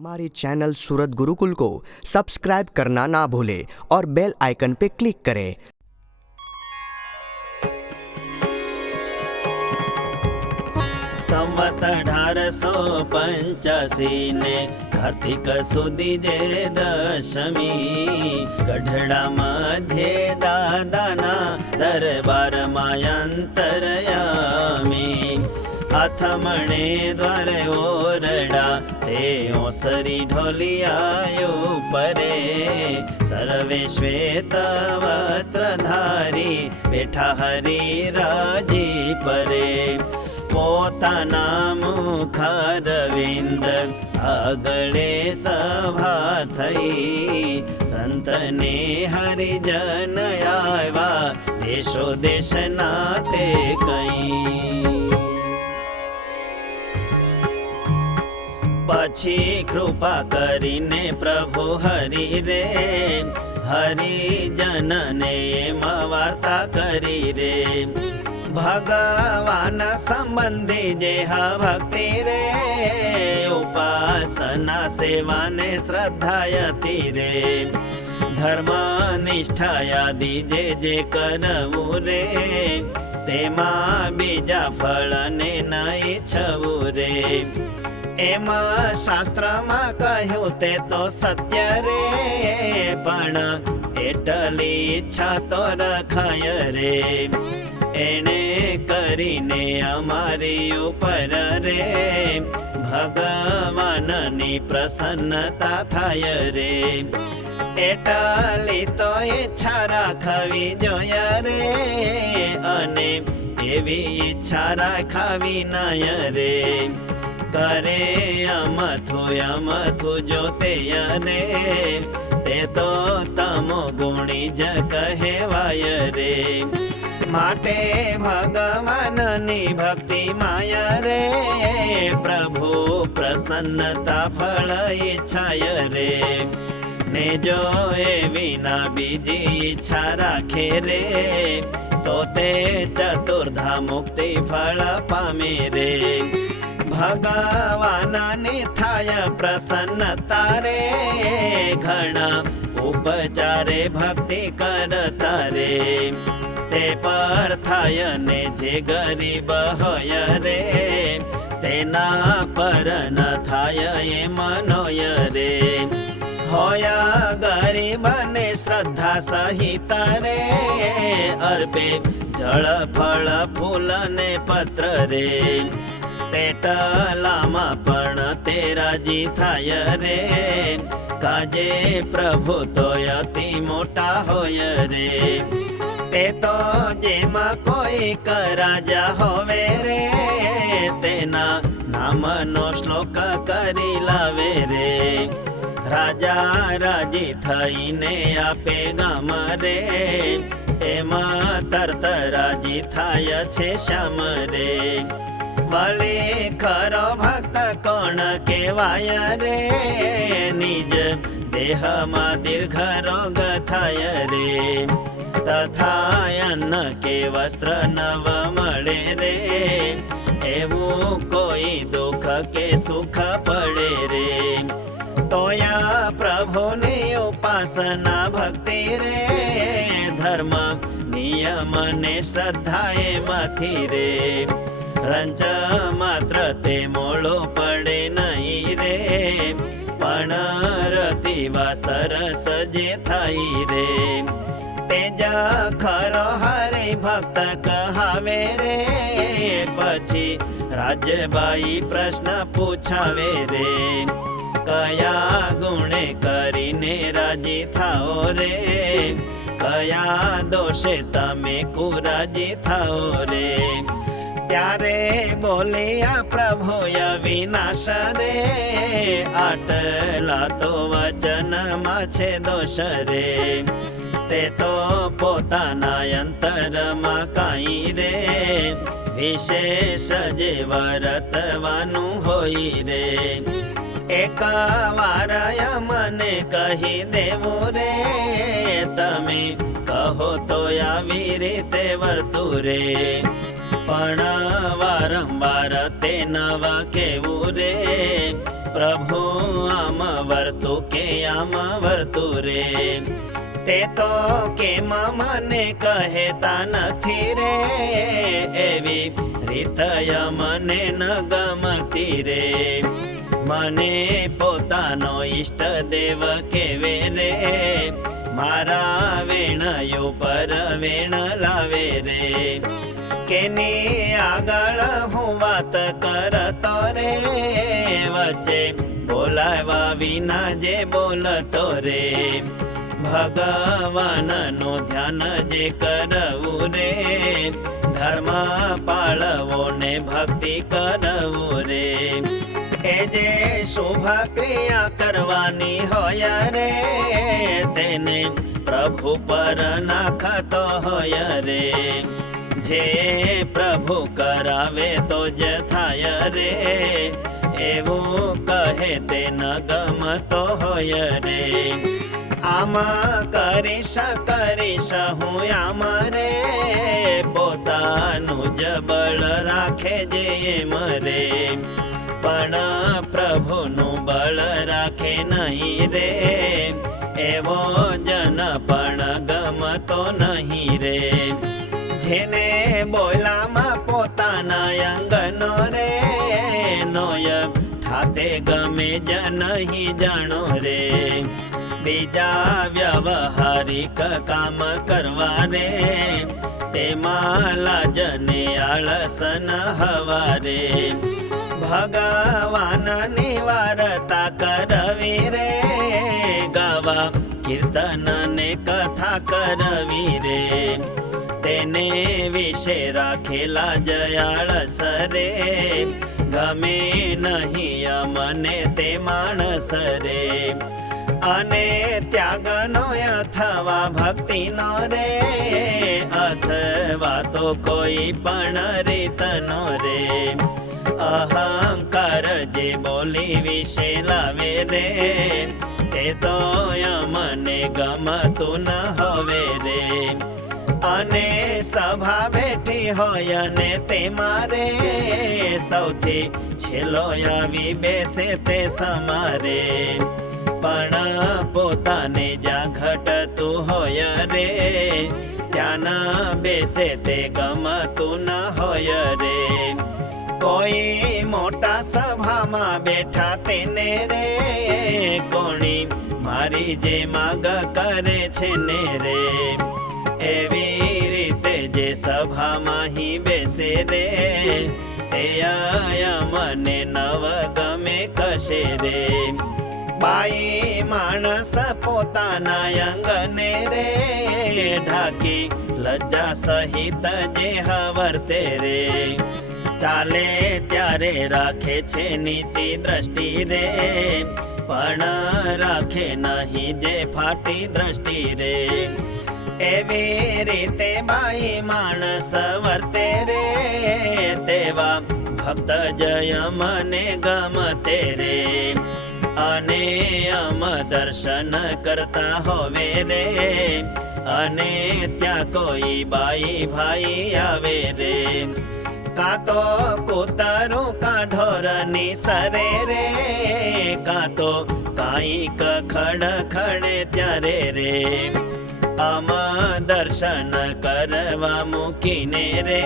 हमारे चैनल सूरत गुरुकुल को सब्सक्राइब करना ना भूलें और बेल आइकन पे क्लिक करें। संवत 1885 ने कार्तिक सुदी जे दशमी गढ़ड़ा मध्य दादाना दरबार मायंतरयामी आथमणे द्वारे ओरडा ते ओसरी ढोलियायो परे सर्वे श्वेत वस्त्रधारी बेठा हरी राजी परे પોતાના મુખારવિંદ આગળે સભા થઈ સંતને હરિજન આવ્યા દેશો દેશના તે કઈ પછી કૃપા કરીને પ્રભુ હરિ રે હરિજનને એમાં વાર્તા કરી રે भगवान संबंधी जेहा भक्ति रे उपासना सेवा ने श्रद्धायति रे धर्म निष्ठायादि जे जे करवू रे तेमा बीजा फल ने न इच्छवू रे एमा शास्त्र में कहू ते तो सत्य रे पण एटली इच्छा तो रखाय रे एने करीने अमारी ऊपर रे भगवाननी प्रसन्नता थाय रे एटली तो इच्छा राखवी जोय रे अने एवी इच्छा राखवी नय रे करे अमथु जोते रे ते तो तमो गुणी ज कहेवाय रे माटे भगवाननी भक्ति माया रे प्रभु प्रसन्नता फल इच्छाय रे ने जो ए विना बीजी इच्छा राखे रे तो ते चतुर्धा मुक्ति फल पामे रे भगवाननी थाय प्रसन्नता रे घणा उपचारे भक्ति करता रे ते पर थाय ने जे गरीब होय रे तेना पर न थाय ए मनोय रे होया गरीब ने श्रद्धा सहित रे अर्पे जल फल फूल ने पत्र रे तेटलामा पण तेरा जी थाय रे काजे प्रभु तो अति मोटा होय रे ते तो जेमा कोई राजा होवे रे तेना नाम नो श्लोक करी लावे रे राजा राजी थईने आपे गाम रे एमा तरत राजी थाय छे श्याम रे भले खरो भक्त कोण केवाय रे निज देह मा दीर्घ रोग थाय रे तथा अन्न के वस्त्र नव मळे रे एवू कोई दुख के सुख पड़े रे तोया प्रभु ने उपासना भक्ति रे धर्म नियम ने श्रद्धाए मथी रे रंज मात्र ते मोळो पड़े नहीं रे पण रति सरस जे थाई रे तेजा खरो हरे भक्त कहावे रे पछी राजबाई प्रश्न पूछावे रे कया गुणे करीने राजी थाओ रे कया दोषे तमे कुराजी थाओ रे त्यारे बोलिया प्रभु अविनाश रे आटला तो वचन माछे दोष रे ते तो पोताना अंतरमा काई रे विशेष जे वर्तवानु होई रे एक वार मने कही देवो रे तमे कहो तो आवी रीते वर्तु रे पण वारंवार ते नवा केवू रे प्रभु आम વર્તું કે આમ વર્તું રે. તે તો કેમ મને કહેતા નથી રે, એવી રીતય મને ન ગમતી રે. મને પોતાનો ઈષ્ટ દેવ કેવે રે, મારા વેણયો પર વેણ લાવે રે. કેની આગળ હું વાત કરતો રે, વચ્ચે બોલાવા વિના જે બોલતો રે. ભગવાનનું ધ્યાન જે કરવું રે, ધર્મ પાળવો ને ભક્તિ કરવું રે. એ જે શુભ ક્રિયા કરવાની હોય રે, તેને પ્રભુ પર નાખતો હોય રે. જે પ્રભુ કરાવે તો જ થાય રે, એવું કહે તે ન ગમતો હોય રે. આમાં કરીશ હું આમ રે, પોતાનું જ બળ રાખે જે મરે. પણ પ્રભુનું બળ રાખે નહીં રે, એવો જન પણ ગમતો નહીં રે. જેને બોલામાં પોતાના અંગનો રે, નોય ઠાતે ગમે જ નહીં જાણો રે. બીજા વ્યવહારિક કામ કરવા રે, તેમાં લાજને આળસ ન હવા રે. ભગવાનની વાર્તા કરવી રે, ગાવા કીર્તન ને કથા કરવી રે. તેને વિશે રાખેલા જયાળસ રે, ગમે નહીં મને તે માણસ રે. અને ત્યાગનો અથવા ભક્તિનો રે, અથવા તો કોઈ પણ રીતનો રે. અહંકાર જે બોલી વિશે લાવે રે, તે તો મને ગમતું ન હવે રે. અને સભા બેઠી હોય ને તે મારે, સૌથી છેલ્લો આવી બેસે તે સમારે. પણ પોતાને જ્યાં ઘટતું હોય રે, ત્યાં ના બેસે તે ગમતું ન હોય રે. કોઈ મોટા સભામાં બેઠા તેને રે, કોણી મારી જે માગ કરે છે ને રે. એવી રીતે જે સભામાં હી બેસે રે, તે મને નવ ગમે કશે રે. બાઈ માણસ પોતાના અંગને રે, ઢાકી લજ્જા સહિત જે હવર્તે રે. ચાલે ત્યારે રાખે છે નીચી દ્રષ્ટિ રે, પણ રાખે નહીં જે ફાટી દ્રષ્ટિ રે. એવી રીતે બાઈ માણસ વર્તે રે, તેવા ભક્ત જય મને ગમતે રે. અને આમ દર્શન કરતા હોવે રે, અને ત્યાં કોઈ બાઈ ભાઈ આવે રે. કાં તો કૂતરું કાં ઢોરની સરે રે, કાં તો કાંઈક ખડખડે ત્યારે રે. આમાં દર્શન કરવા મૂકીને રે,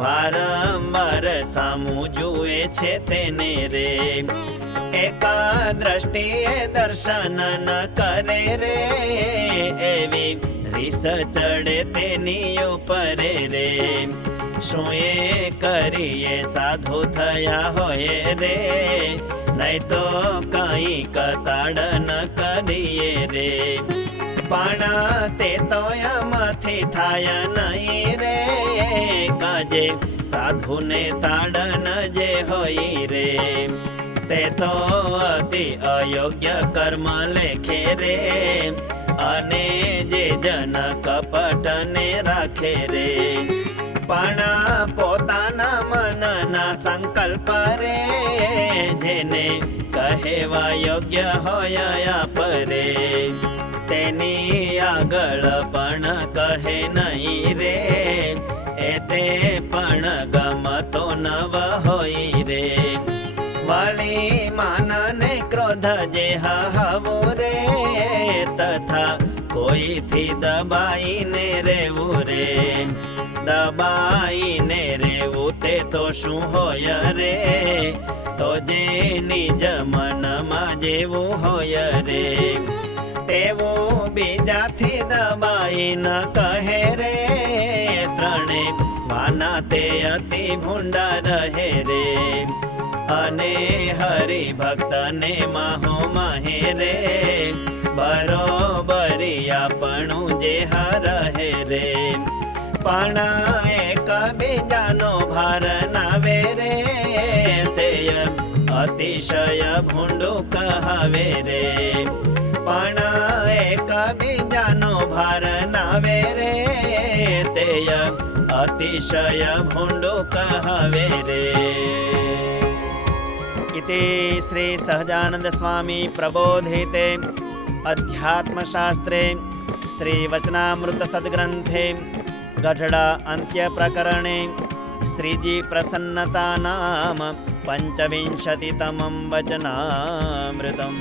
વારંવાર સામું જુએ છે તેને રે. એકા દ્રષ્ટિએ દર્શન ન કરે રે, એવી રીસ ચડે તેની ઉપર રે. શું એ કરીએ સાધુ થયા હોય રે, નહીં તો કંઈક તાડન કરીએ રે. પણ તે તો એમાંથી થાય નહીં રે, કાજે સાધુને તાડન જે હોય રે. તે તો અતિ અયોગ્ય કર્મ લેખે રે, અને જે જન કપટને રાખે રે. પણ પોતાના મનના સંકલ્પ રે, જેને કહેવા યોગ્ય હોય આપરે. તેની આગળ પણ કહે નહીં રે, એ તે પણ ગમતો નવ હોય રે. વળી માનને ક્રોધ જે હવો રે, તથા કોઈથી દબાઈને રહેવું રે. દબાઈને રહેવું તે તો શું હોય રે, તો જેની જમનમાં જેવું હોય રે, તેવું બીજાથી દબાઈ ન કહે રે. ત્રણે વાના તે અતિ ભૂંડા રહે રે, અને હરિભક્તને માહો માહે રે. બરોબરી આપણું જે રહે રે, પણ એક બીજાનો ભાર નાવે રે, તે અતિશય ભૂંડું કહાવે રે. પણ એક બીજાનો ભાર નાવે રે, તે અતિશય ભૂંડું કહાવે રે. इति श्री सहजानंद स्वामी प्रबोधिते अध्यात्मशास्त्रे श्री वचनामृत सद्ग्रंथे गढ़ड़ा अंत्य प्रकरणे श्रीजी प्रसन्नता नाम 25तमं वचनामृतम्.